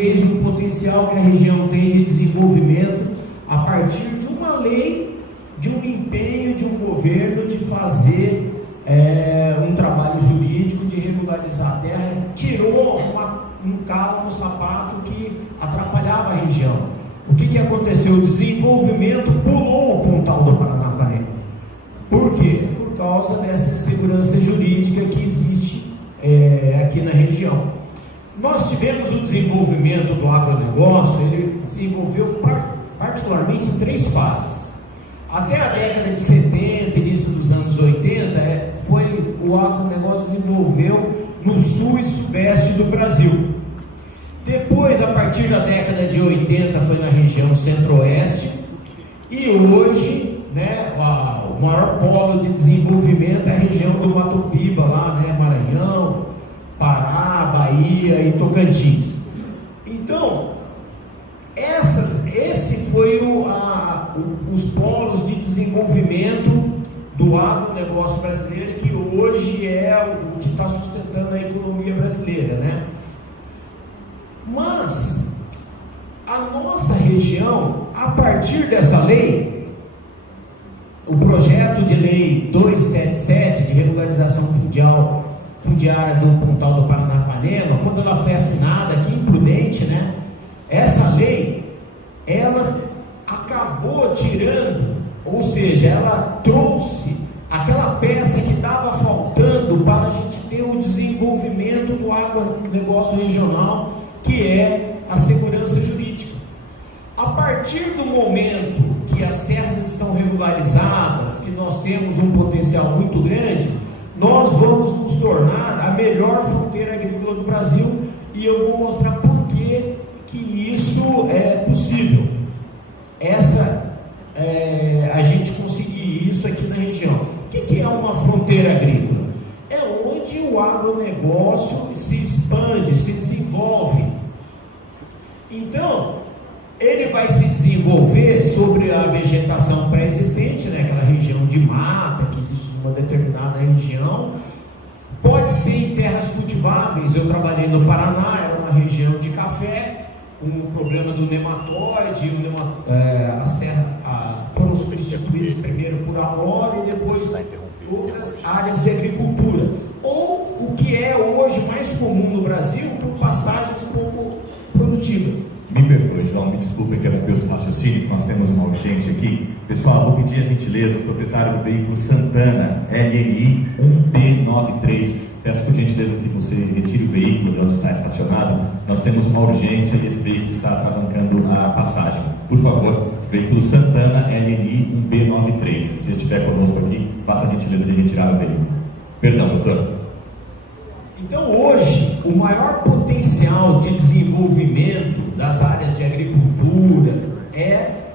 o potencial que a região tem de desenvolvimento a partir de uma lei, de um empenho de um governo de fazer um trabalho jurídico, de regularizar a terra, tirou um calo no sapato que atrapalhava a região. O que aconteceu? O desenvolvimento pulou o Pontal do Paranapanema. Por quê? Por causa dessa insegurança jurídica que existe aqui na região. Nós tivemos o desenvolvimento do agronegócio, ele desenvolveu particularmente em 3 fases. Até a década de 70, início dos anos 80, o agronegócio desenvolveu no sul e sudeste do Brasil. Depois, a partir da década de 80, foi na região centro-oeste. E hoje, o maior polo de desenvolvimento é a região do Mato Piba, lá, Maranhão, Pará, Bahia e Tocantins. Então, esse foi os polos de desenvolvimento do agronegócio brasileiro, que hoje é o que está sustentando a economia brasileira, Mas a nossa região, a partir dessa lei, o projeto de lei 277 de regularização fundiária do Pontal do Paranapanema, quando ela foi assinada, que imprudente, essa lei, ela acabou tirando, ou seja, ela trouxe aquela peça que estava faltando para a gente ter o desenvolvimento do agronegócio regional, que é a segurança jurídica. A partir do momento que as terras estão regularizadas, que nós temos um potencial muito grande, nós vamos nos tornar a melhor fronteira agrícola do Brasil, e eu vou mostrar por que isso é possível. A gente conseguir isso aqui na região. O que é uma fronteira agrícola? É onde o agronegócio se expande, se desenvolve. Então, ele vai se desenvolver sobre a vegetação pré-existente, aquela região de mata que existe numa determinada região. Pode ser em terras cultiváveis. Eu trabalhei no Paraná, era uma região de café, com o problema do nematóide, as terras foram substituídas primeiro por amora e depois outras áreas de agricultura. Ou o que é hoje mais comum no Brasil, por pastagens pouco produtivas. Me perdoe, João, me desculpe interromper o seu raciocínio, que nós temos uma urgência aqui. Pessoal, vou pedir a gentileza, o proprietário do veículo Santana, LNI 1B93, peço por gentileza que você retire o veículo de onde está estacionado. Nós temos uma urgência e esse veículo está atravancando a passagem. Por favor, veículo Santana, LNI 1B93. Se estiver conosco aqui, faça a gentileza de retirar o veículo. Perdão, doutor. Então, hoje, o maior potencial de desenvolvimento das áreas de agricultura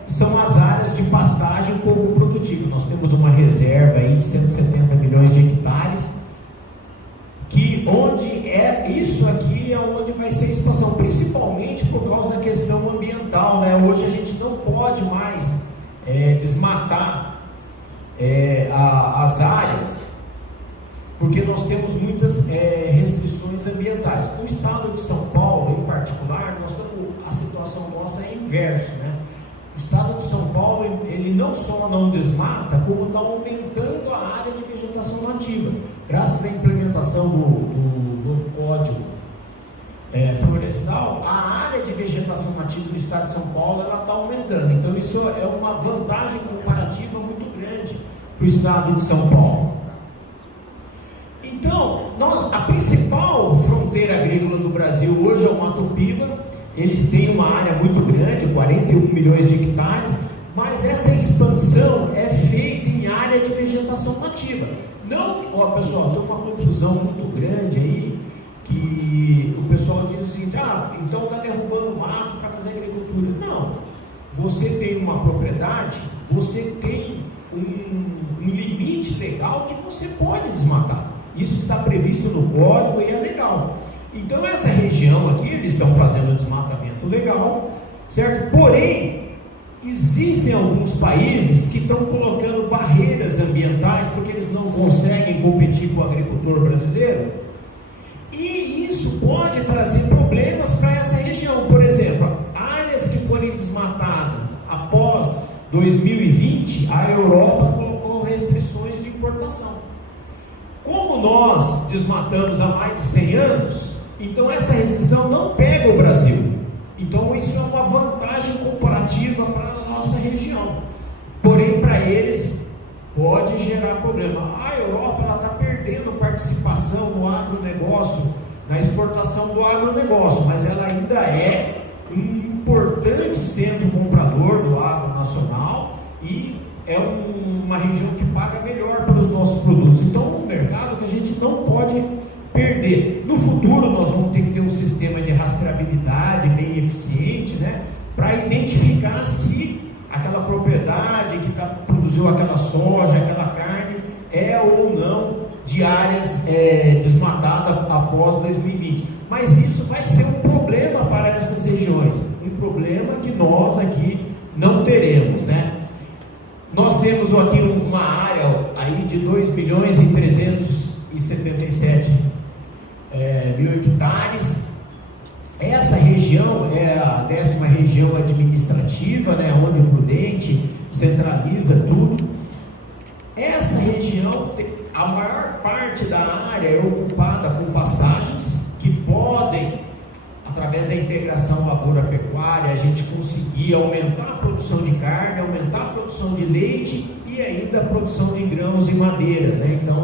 são as áreas de pastagem pouco produtiva. Nós temos uma reserva aí de 170 milhões de hectares, isso aqui é onde vai ser a expansão, principalmente por causa da questão ambiental, Hoje a gente não pode mais desmatar as áreas, porque nós temos muitas restrições ambientais. No estado de São Paulo, em particular, a situação nossa é inversa, O estado de São Paulo, ele não só não desmata, como está aumentando a área de vegetação nativa. Graças à implementação do novo Código Florestal, a área de vegetação nativa do estado de São Paulo está aumentando. Então, isso é uma vantagem comparativa muito grande para o estado de São Paulo. Então, a principal fronteira agrícola do Brasil hoje é o Mato Piba. Eles têm uma área muito grande, 41 milhões de hectares, mas essa expansão é feita em área de vegetação nativa. Pessoal, tem uma confusão muito grande aí, que o pessoal diz assim, então está derrubando mato para fazer agricultura. Não, você tem uma propriedade, você tem um limite legal que você pode desmatar. Isso está previsto no código e é legal. Então, essa região aqui, eles estão fazendo desmatamento legal, certo? Porém, existem alguns países que estão colocando barreiras ambientais porque eles não conseguem competir com o agricultor brasileiro. E isso pode trazer problemas para essa região. Por 2020, a Europa colocou restrições de importação. Como nós desmatamos há mais de 100 anos, então essa restrição não pega o Brasil. Então isso é uma vantagem comparativa para a nossa região. Porém, para eles pode gerar problema. A Europa está perdendo participação no agronegócio, na exportação do agronegócio, mas ela ainda é um importante centro comprador do agro nacional e é uma região que paga melhor pelos nossos produtos. Então é um mercado que a gente não pode perder. No futuro nós vamos ter que ter um sistema de rastreabilidade bem eficiente, né, para identificar se aquela propriedade que produziu aquela soja, aquela carne é ou não de áreas desmatadas após 2020. Mas isso vai ser um problema para essas regiões, um problema que nós aqui não teremos, né? Nós temos aqui uma área aí de 2.377.000 hectares. Essa região é a 10ª região administrativa, né, onde o Prudente centraliza tudo. Essa região, a maior parte da área é ocupada com pastagens que podem, através da integração lavoura-pecuária, a gente conseguir aumentar a produção de carne, aumentar a produção de leite e ainda a produção de grãos e madeiras, né? Então é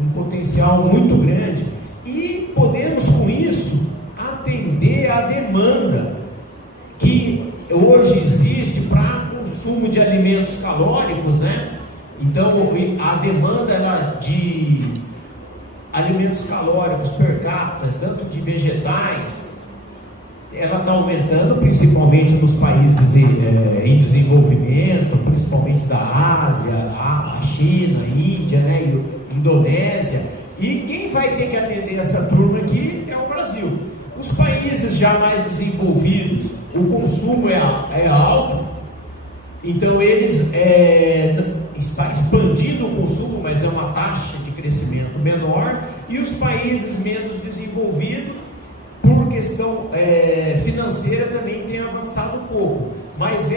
um potencial muito grande e podemos com isso atender a demanda que hoje existe para consumo de alimentos calóricos, né? Então a demanda de alimentos calóricos per capita, tanto de vegetais, ela está aumentando principalmente nos países em desenvolvimento, principalmente da Ásia, a China, a Índia, né, Indonésia. E quem vai ter que atender essa turma aqui é o Brasil. Os países já mais desenvolvidos, o consumo é alto, então eles está expandindo o consumo, mas é uma taxa de crescimento menor, e os países menos desenvolvidos, por questão financeira, também têm avançado um pouco. Mas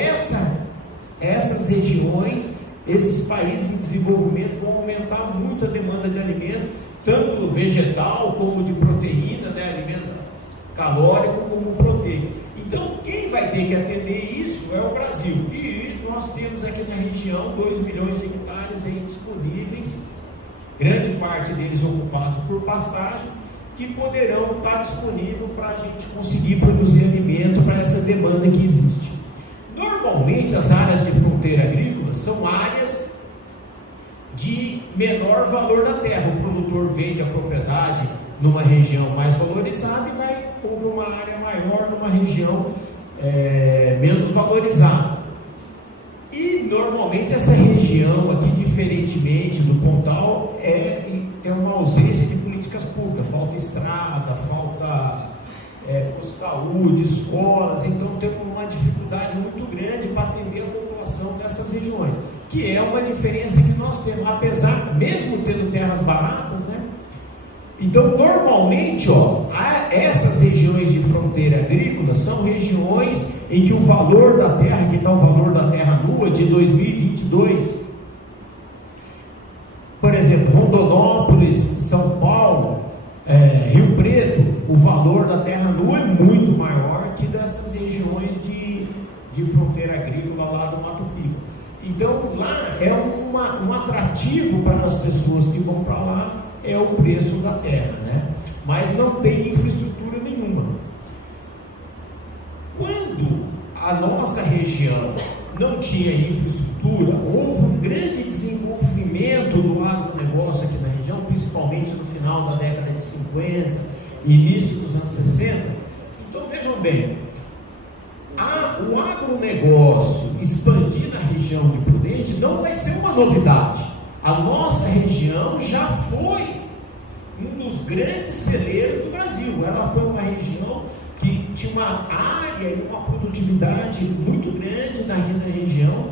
essas regiões, esses países em desenvolvimento vão aumentar muito a demanda de alimento, tanto vegetal como de proteína, né, alimento calórico como proteico. Então, quem vai ter que atender isso é o Brasil. E nós temos aqui na região 2 milhões de hectares aí disponíveis, grande parte deles ocupados por pastagem, que poderão estar disponíveis para a gente conseguir produzir alimento para essa demanda que existe. Normalmente, as áreas de fronteira agrícola são áreas de menor valor da terra. O produtor vende a propriedade numa região mais valorizada e vai comprar uma área maior numa região menos valorizada. E normalmente essa região aqui, diferentemente do Pontal, é uma ausência de políticas públicas, falta estrada, falta saúde, escolas. Então temos uma dificuldade muito grande para atender a população dessas regiões, que é uma diferença que nós temos, apesar, mesmo tendo terras baratas, né? Então, normalmente, essas regiões de fronteira agrícola são regiões em que o valor da terra, que está o valor da terra nua de 2022, por exemplo, Rondonópolis, São Paulo, Rio Preto, o valor da terra nua é muito maior que dessas regiões de fronteira agrícola lá do Mato Piba. Então, lá é um atrativo para as pessoas que vão para lá, é o preço da terra, né? Mas não tem infraestrutura nenhuma. Quando a nossa região não tinha infraestrutura, houve um grande desenvolvimento do agronegócio aqui na região, principalmente no final da década de 50 e início dos anos 60. Então vejam bem, o agronegócio expandir na região de Prudente não vai ser uma novidade. A nossa região já foi um dos grandes celeiros do Brasil. Ela foi uma região que tinha uma área e uma produtividade muito grande na região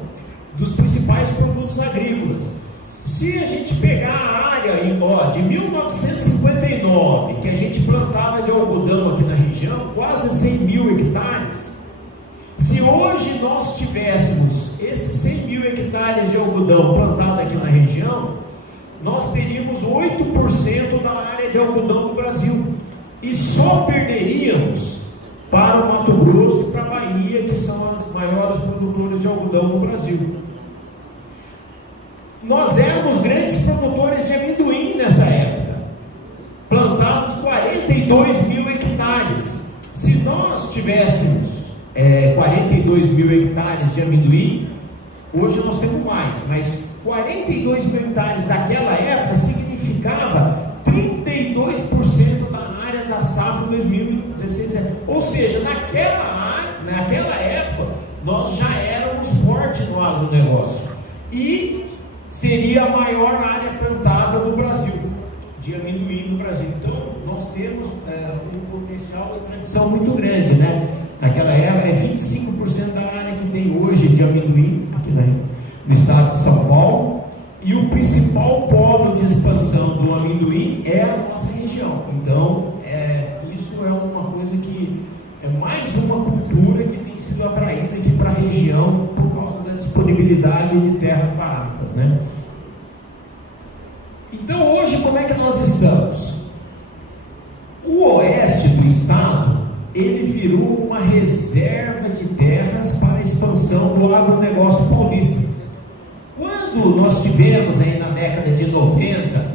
dos principais produtos agrícolas. Se a gente pegar a área de 1959, que a gente plantava de algodão aqui na região, quase 100 mil hectares, Se hoje nós tivéssemos esses 100 mil hectares de algodão plantado aqui na região, nós teríamos 8% da área de algodão do Brasil, e só perderíamos para o Mato Grosso e para a Bahia, que são as maiores produtoras de algodão no Brasil. Nós éramos grandes produtores de amendoim nessa época, plantávamos 42 mil hectares. Se nós tivéssemos 42 mil hectares de amendoim, hoje nós temos mais, mas 42 mil hectares daquela época significava 32% da área da safra 2016. Ou seja, naquela época, nós já éramos fortes no agronegócio. E seria a maior área plantada do Brasil, de amendoim no Brasil. Então, nós temos um potencial e tradição muito grande, né? Naquela época, 25% da área que tem hoje de amendoim, aqui no estado de São Paulo, e o principal polo de expansão do amendoim é a nossa região. Então, isso é uma coisa que é mais uma cultura que tem sido atraída aqui para a região por causa da disponibilidade de terras baratas, né? Então, hoje, como é que nós estamos? O oeste do estado, ele virou uma reserva de terras para a expansão do agronegócio paulista. Quando nós tivemos aí na década de 90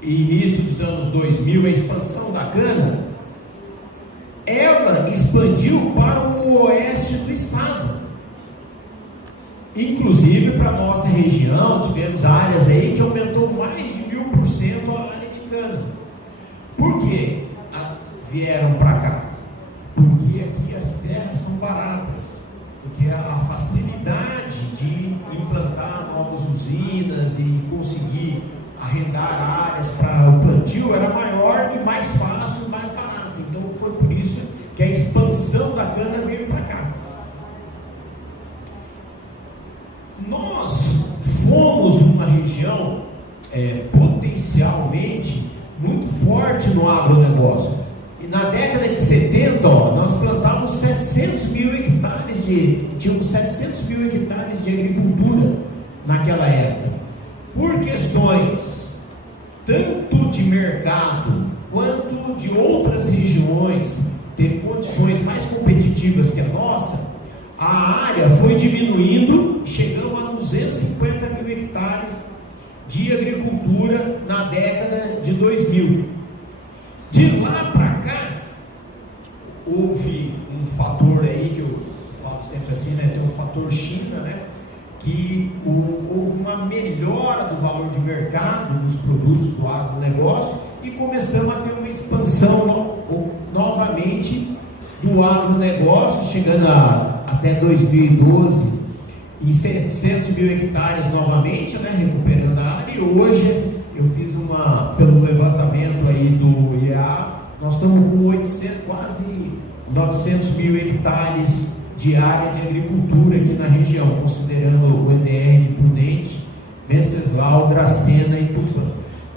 e início dos anos 2000 a expansão da cana, ela expandiu para o oeste do estado, inclusive para a nossa região. Tivemos áreas aí que aumentou mais de 1000% a área de cana. Por que vieram para cá? Porque aqui as terras são baratas, porque a facilidade de implantar novas usinas e conseguir arrendar áreas para o plantio era maior, e mais fácil e mais barato. Então foi por isso que a expansão da cana veio para cá. Nós fomos uma região potencialmente muito forte no agronegócio. E na década de 70, nós plantávamos 700 mil hectares tínhamos 700 mil hectares de agricultura naquela época. Por questões tanto de mercado quanto de outras regiões ter condições mais competitivas que a nossa, a área foi diminuindo, chegando a 250 mil hectares de agricultura na década de 2000. De lá para cá, houve um fator aí que eu falo sempre assim, né? Tem o fator China, né? Que houve uma melhora do valor de mercado dos produtos do agronegócio e começamos a ter uma expansão novamente do agronegócio, chegando até 2012 em 700 mil hectares novamente, né? Recuperando a área. E hoje eu fiz pelo levantamento aí do IEA, nós estamos com 800, quase 900 mil hectares de área de agricultura aqui na região, considerando o EDR de Prudente, Venceslau, Dracena e Tupã.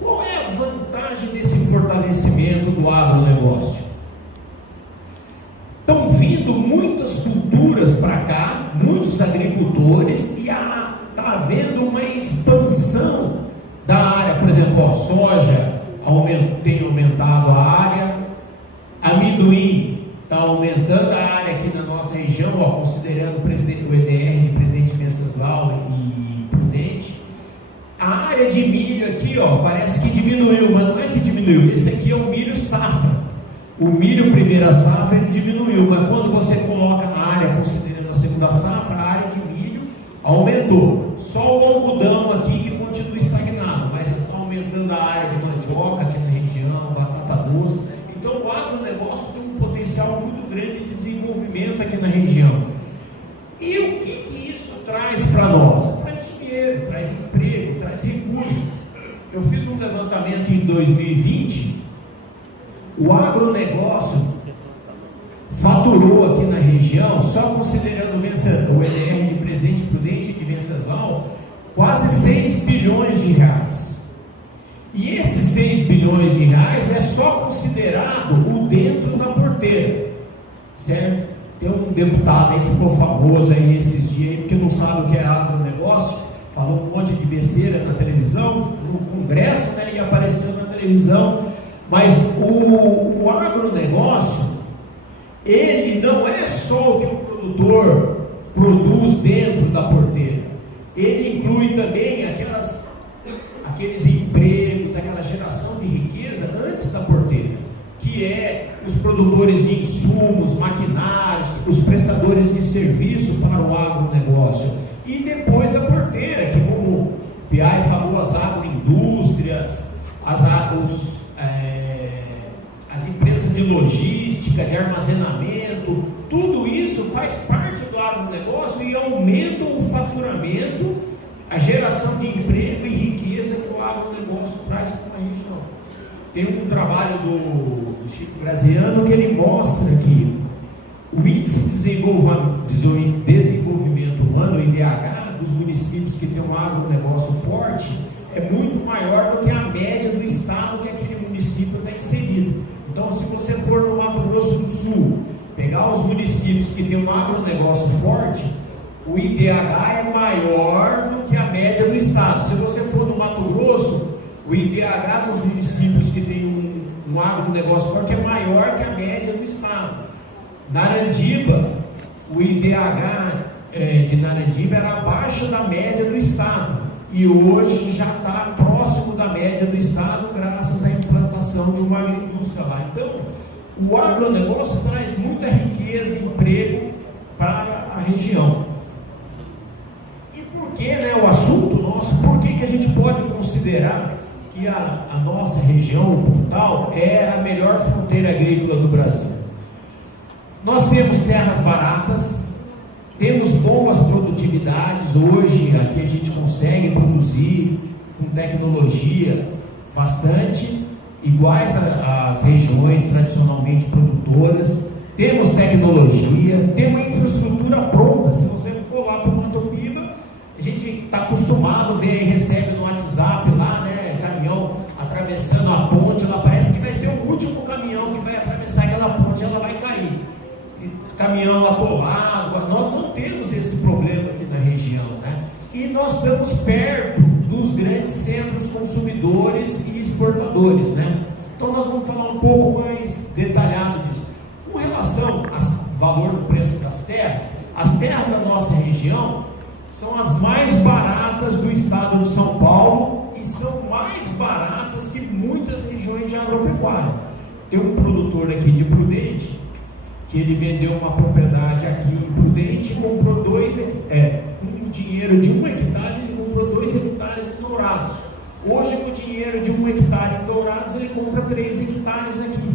Qual é a vantagem desse fortalecimento do agronegócio? Estão vindo muitas culturas para cá, muitos agricultores, e está havendo uma expansão da área. Por exemplo, a soja tem aumentado a área, amendoim está aumentando a área aqui na nossa região, considerando o EDR de Presidente Venceslau e Prudente. A área de milho aqui, parece que diminuiu, mas não é que diminuiu. Esse aqui é o milho safra. O milho primeira safra ele diminuiu, mas quando você coloca na área, considerando a segunda safra, a área de milho aumentou. Só o algodão aqui que continua estagnado, mas está aumentando a área de mandioca aqui na região, batata doce. Então o agronegócio tem um potencial muito grande de desenvolvimento aqui na região. E o que isso traz para nós? Traz dinheiro, traz emprego, traz recursos. Eu fiz um levantamento em 2020, o agronegócio faturou aqui na região, só considerando o EDR de Presidente Prudente e de Venceslau, quase 6 bilhões de reais. E esses 6 bilhões de reais é só considerado o dentro da porteira, certo? Tem um deputado aí que ficou famoso aí esses dias aí, porque não sabe o que é agronegócio, falou um monte de besteira na televisão, no Congresso, né, e apareceu na televisão. Mas o agronegócio, ele não é só o que o produtor produz dentro da porteira, ele inclui também aqueles empregos, aquela geração de riqueza antes da porteira, que é os produtores de insumos, maquinários, os prestadores de serviço para o agronegócio, e depois da porteira, que como o Piai falou, as agroindústrias, as empresas de logística, de armazenamento, tudo isso faz parte do agronegócio e aumenta o faturamento, a geração de emprego e riqueza que o agronegócio traz para uma região. Tem um trabalho do Chico Graziano que ele mostra que o índice de desenvolvimento humano, o IDH, dos municípios que têm um agronegócio forte, é muito maior do que a média do estado que aquele município está inserido. Então, se você for no Mato Grosso do Sul, pegar os municípios que têm um agronegócio forte, o IDH é maior do que a média do estado. Se você for no Mato Grosso, o IDH dos municípios que têm um agronegócio forte é maior que a média do estado. Narandiba, o IDH de Narandiba era abaixo da média do estado e hoje já está próximo da média do estado graças à implantação de uma agroindústria lá. Então, o agronegócio traz muita riqueza e emprego para a região. E por que, né, o assunto nosso, por que a gente pode considerar que a nossa região, o Pontal, é a melhor fronteira agrícola do Brasil? Nós temos terras baratas, temos boas produtividades. Hoje aqui a gente consegue produzir com tecnologia bastante iguais às regiões tradicionalmente produtoras. Temos tecnologia, temos infraestrutura pronta. Se você for lá para o Mato Piba, a gente está acostumado a ver, recebe no WhatsApp lá, né, caminhão atravessando a ponte, lá parece que vai ser o último caminhão que vai atravessar aquela ponte e ela vai cair. Caminhão atolado. Nós não temos esse problema aqui na região, né? E nós estamos perto dos grandes centros consumidores e exportadores, né? Então nós vamos falar um pouco mais detalhado disso. Com relação ao valor do preço das terras, as terras da nossa região são as mais baratas do estado de São Paulo e são mais baratas que muitas regiões de agropecuária. Tem um produtor aqui de Prudente que ele vendeu uma propriedade aqui em Prudente e comprou com dinheiro de 1 hectare, ele comprou 2 hectares em Dourados. Hoje, com o dinheiro de 1 hectare em Dourados, ele compra 3 hectares aqui.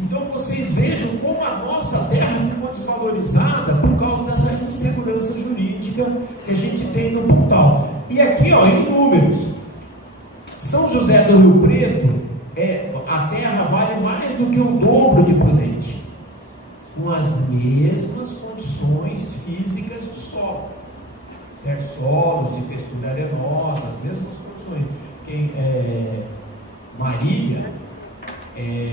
Então, vocês vejam como a nossa terra ficou desvalorizada por causa dessa insegurança jurídica que a gente tem no Pontal. E aqui, ó, em números, São José do Rio Preto, a terra vale mais do que o dobro de Prudente, com as mesmas condições físicas de solo, certo? Solos de textura arenosa, as mesmas condições. Marília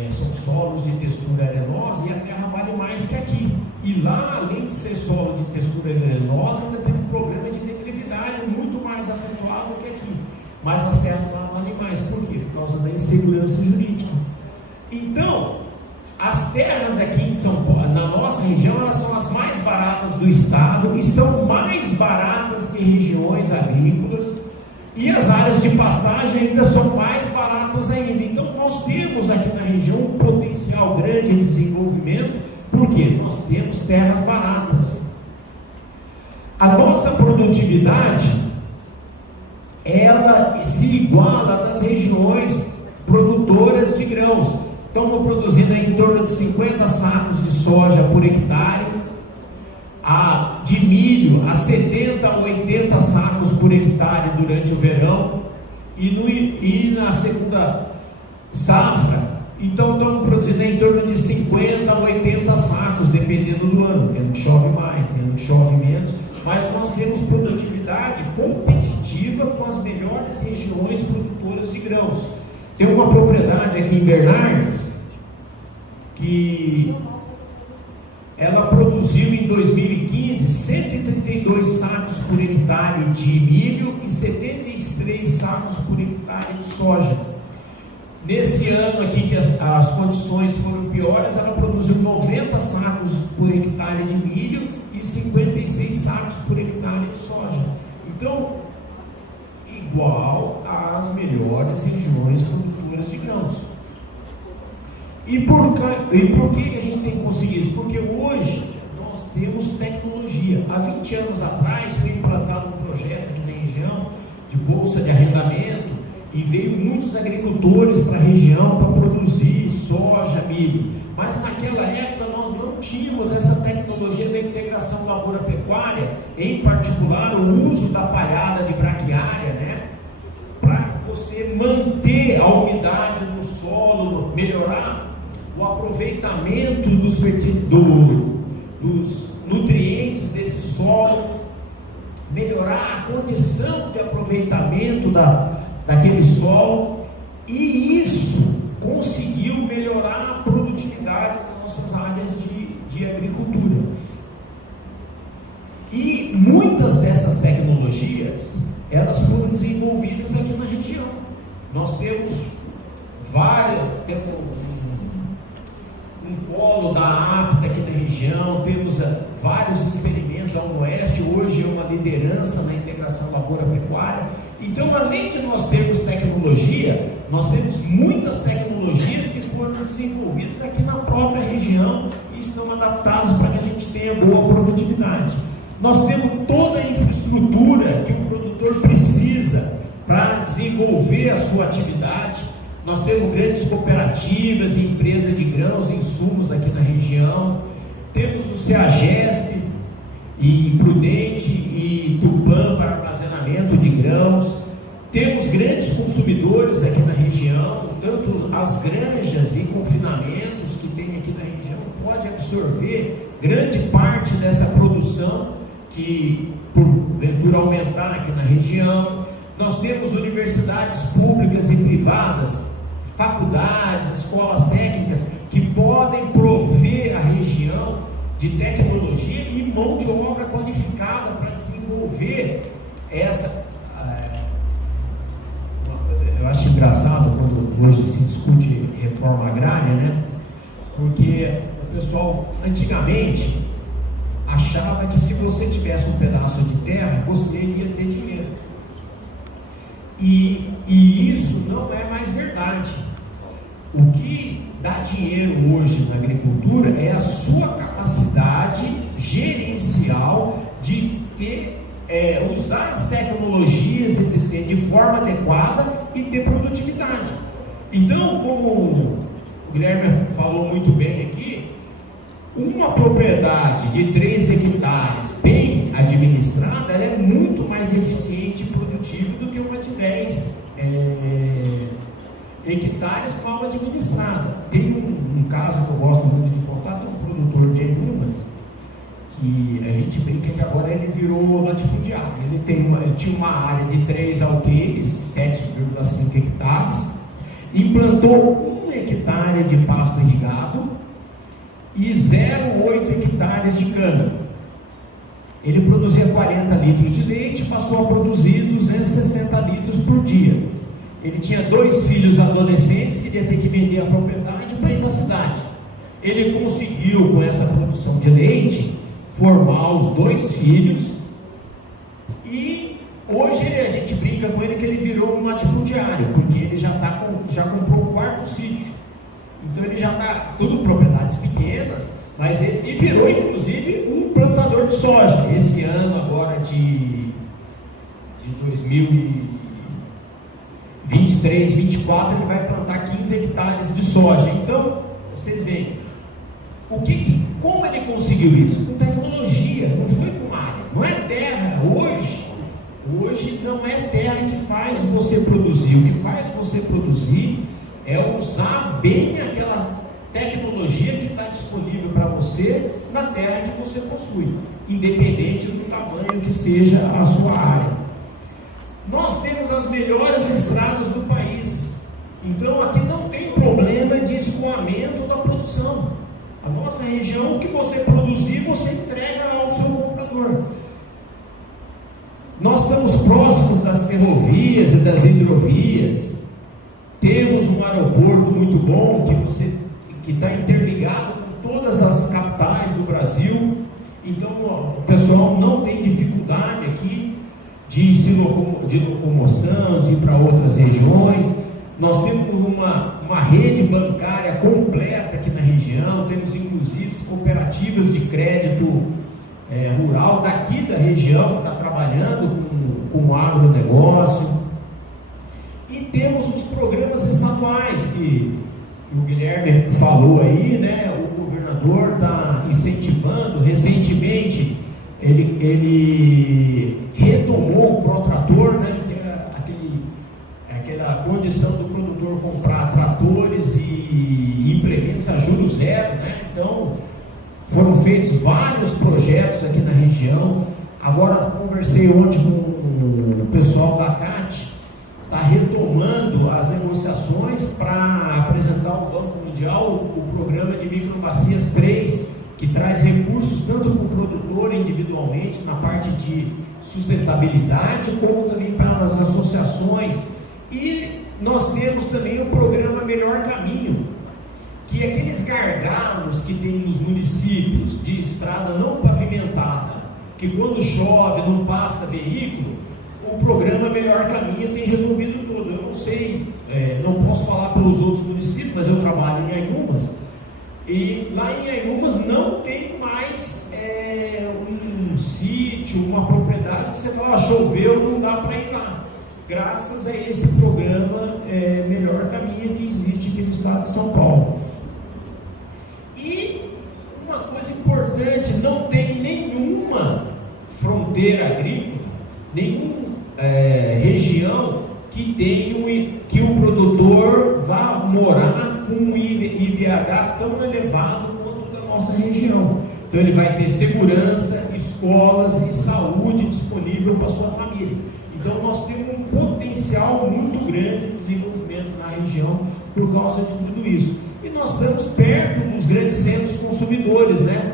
são solos de textura arenosa e a terra vale mais que aqui. E lá, além de ser solo de textura arenosa, ainda tem um problema de declividade muito mais acentuado que aqui. Mas as terras lá valem mais. Por quê? Por causa da insegurança jurídica. Então, as terras aqui em São Paulo, na nossa região, elas são as mais baratas do estado, estão mais baratas que regiões agrícolas, e as áreas de pastagem ainda são mais baratas ainda. Então nós temos aqui na região um potencial grande de desenvolvimento, porque nós temos terras baratas. A nossa produtividade, ela se iguala das regiões produtoras de grãos. Estamos produzindo em torno de 50 sacos de soja por hectare, de milho a 70 a 80 sacos por hectare durante o verão, e na segunda safra, então estamos produzindo em torno de 50 a 80 sacos, dependendo do ano, tem ano que chove mais, tem ano que chove menos, mas nós temos produtividade competitiva com as melhores regiões produtoras de grãos. Tem uma propriedade aqui em Bernardes que ela produziu em 2015 132 sacos por hectare de milho e 73 sacos por hectare de soja. Nesse ano aqui que as condições foram piores, ela produziu 90 sacos por hectare de milho e 56 sacos por hectare de soja. Então, igual às melhores regiões produtoras de grãos. E por que a gente tem conseguido isso? Porque hoje nós temos tecnologia. Há 20 anos atrás foi implantado um projeto aqui na região de bolsa de arrendamento e veio muitos agricultores para a região para produzir soja, milho. Mas naquela época nós não tínhamos essa tecnologia da integração lavoura-pecuária, em particular o uso da palhada de braquiária, né? Para você manter a umidade no solo, melhorar o aproveitamento dos nutrientes desse solo, melhorar a condição de aproveitamento daquele solo, e isso conseguiu melhorar a produtividade das nossas áreas de agricultura. E muitas dessas tecnologias, elas foram desenvolvidas aqui na região. Nós temos um polo da APTA aqui na região, temos vários experimentos ao oeste, hoje é uma liderança na integração lavoura-pecuária. Então, além de nós termos tecnologia, nós temos muitas tecnologias que foram desenvolvidas aqui na própria região e estão adaptadas para que a gente tenha boa produtividade. Nós temos toda a infraestrutura que o produtor precisa para desenvolver a sua atividade. Nós temos grandes cooperativas e empresas de grãos e insumos aqui na região. Temos o CEAGESP, e Prudente e Tupã para armazenamento de grãos. Temos grandes consumidores aqui na região, tanto as granjas e confinamentos que tem aqui na região pode absorver grande parte dessa produção que porventura aumentar aqui na região. Nós temos universidades públicas e privadas, faculdades, escolas técnicas que podem prover a região de tecnologia e mão de obra qualificada para desenvolver essa. Uma coisa, eu acho engraçado quando hoje se discute reforma agrária, né? Porque o pessoal antigamente achava que se você tivesse um pedaço de terra, você ia ter dinheiro. E isso não é mais verdade. O que dá dinheiro hoje na agricultura é a sua capacidade gerencial de usar as tecnologias existentes de forma adequada e ter produtividade. Então, como o Guilherme falou muito bem aqui, uma propriedade de 3 hectares bem administrada, ela é muito mais eficiente e produtiva do que uma de 10 hectares mal administrada. Tem um caso que eu gosto muito de contar, tem um produtor de enumas, que a gente brinca que agora ele virou latifundiário. Ele tinha uma área de 3 alqueires, 7,5 hectares, implantou 1 hectare de pasto irrigado e 0,8 hectares de cana. Ele produzia 40 litros de leite, passou a produzir 260 litros por dia. Ele tinha 2 filhos adolescentes, queria ter que vender a propriedade para ir para a cidade. Ele conseguiu, com essa produção de leite, formar os 2 filhos, e hoje a gente brinca com ele que ele virou um latifundiário, porque ele já comprou o 4º sítio. Então ele já está, tudo propriedades pequenas, mas ele virou inclusive um plantador de soja. Esse ano agora de 2023, 2024, ele vai plantar 15 hectares de soja. Então, vocês veem, como ele conseguiu isso? Com tecnologia, não foi com área, não é terra. Hoje não é terra que faz você produzir. O que faz você produzir é usar bem aquela tecnologia que está disponível para você na terra que você possui, independente do tamanho que seja a sua área. Nós temos as melhores estradas do país, então aqui não tem problema de escoamento da produção. A nossa região, o que você produzir, você entrega ao seu comprador. Nós estamos próximos das ferrovias e das hidrovias, temos um aeroporto muito bom, que está interligado com todas as capitais do Brasil, então o pessoal não tem dificuldade aqui de locomoção, de ir para outras regiões. Nós temos uma rede bancária completa aqui na região, temos inclusive cooperativas de crédito rural daqui da região que está trabalhando com o agronegócio, e temos os programas estaduais que o Guilherme falou aí, né? O governador está incentivando. Recentemente ele retomou o Protrator, né? Que é aquela condição do produtor comprar tratores e implementos a juros zero, né? Então foram feitos vários projetos aqui na região. Agora conversei ontem com o pessoal da CAT, está retomando as negociações para apresentar ao Banco Mundial o programa de microbacias 3, que traz recursos tanto para o produtor individualmente, na parte de sustentabilidade, como também para as associações. E nós temos também o programa Melhor Caminho, que é aqueles gargalos que tem nos municípios de estrada não pavimentada, que quando chove não passa veículo, o programa Melhor Caminho tem resolvido tudo. Eu não sei, não posso falar pelos outros municípios, mas eu trabalho em Ainhumas, e lá em Ainhumas não tem mais um sítio, uma propriedade que você fala, choveu, não dá para ir lá, graças a esse programa Melhor Caminho que existe aqui no estado de São Paulo. E uma coisa importante, não tem nenhuma fronteira agrícola, nenhuma região que o produtor vá morar com um IDH tão elevado quanto da nossa região. Então ele vai ter segurança, escolas e saúde disponível para sua família. Então nós temos um potencial muito grande de desenvolvimento na região por causa de tudo isso. E nós estamos perto dos grandes centros consumidores, né?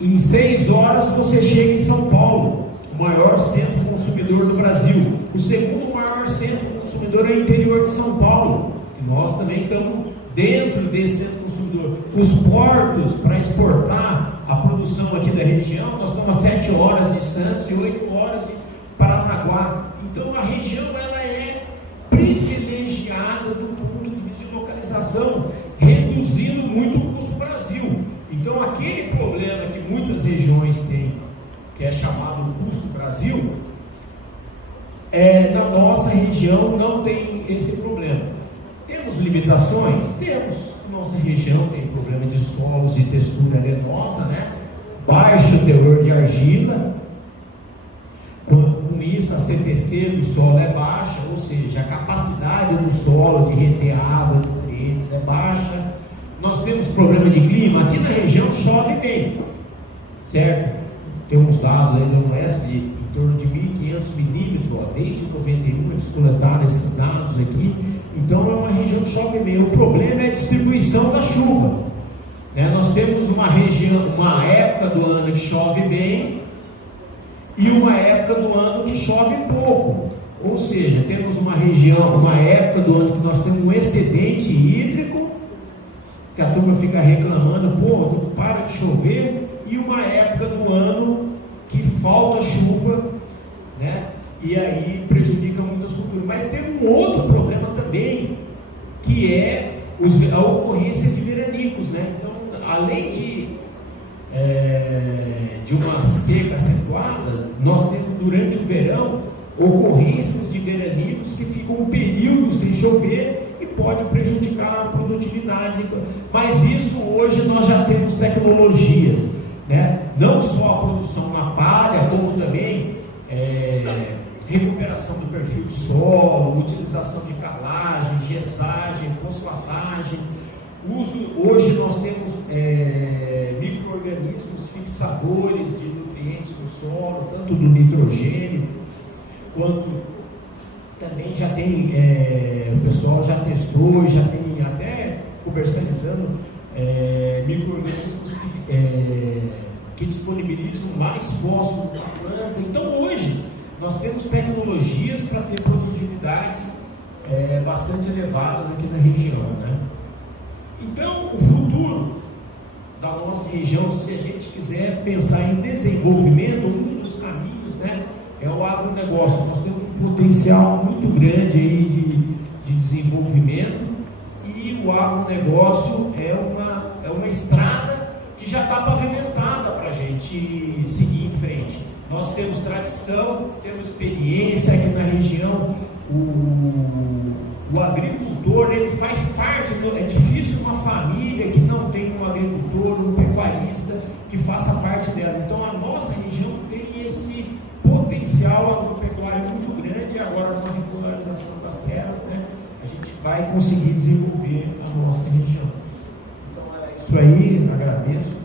Em 6 horas você chega em São Paulo, o maior centro consumidor do Brasil. O segundo maior centro consumidor é o interior de São Paulo. E nós também estamos dentro desse centro consumidor. Os portos para exportar a produção aqui da região, nós estamos a 7 horas de Santos e 8 horas de Paranaguá. Então a região ela é privilegiada do ponto de vista de localização, reduzindo muito o custo do Brasil. Então aquele problema que muitas regiões têm, que é chamado custo Brasil, na nossa região não tem esse problema. Temos limitações? Temos. Nossa região tem problema de solos de textura arenosa, né? Baixo teor de argila. Com isso a CTC do solo é baixa, ou seja, a capacidade do solo de reter água, nutrientes é baixa. Nós temos problema de clima. Aqui na região chove bem, certo? Tem uns dados aí do ONS de em torno de 1.500 milímetros, desde 91 eles coletaram esses dados aqui. Então é uma região que chove bem. O problema é a distribuição da chuva, né? Nós temos uma região, uma época do ano que chove bem e uma época do ano que chove pouco. Ou seja, temos uma região, uma época do ano que nós temos um excedente hídrico, que a turma fica reclamando, pô, não para de chover, e uma época do ano que falta chuva, né? E aí prejudica muitas culturas. Mas tem um outro problema também, que é a ocorrência de veranicos, né? Então, além de uma seca acentuada, nós temos durante o verão ocorrências de veranicos que ficam um período sem chover e pode prejudicar a produtividade. Mas isso hoje nós já temos tecnologias, né? Não só a produção na palha, como também recuperação do perfil de solo, utilização de calagem, gessagem, fosfatagem. Hoje nós temos micro-organismos fixadores de nutrientes no solo, tanto do nitrogênio, quanto também já tem, o pessoal já testou, já tem até comercializando micro-organismos que disponibilizam mais fósforo para a planta. Então hoje nós temos tecnologias para ter produtividades bastante elevadas aqui na região, né? Então o futuro da nossa região, se a gente quiser pensar em desenvolvimento, um dos caminhos, né, é o agronegócio. Nós temos um potencial muito grande aí de desenvolvimento, e o agronegócio é uma estrada que já está pavimentada para a gente seguir em frente. Nós temos tradição, temos experiência aqui na região. O agricultor, ele faz parte é difícil uma família que não tem um agricultor, um pecuarista que faça parte dela. Então a nossa região tem esse potencial agropecuário muito grande, e agora com a regularização das terras, né, a gente vai conseguir desenvolver a nossa região. Então é isso aí, agradeço.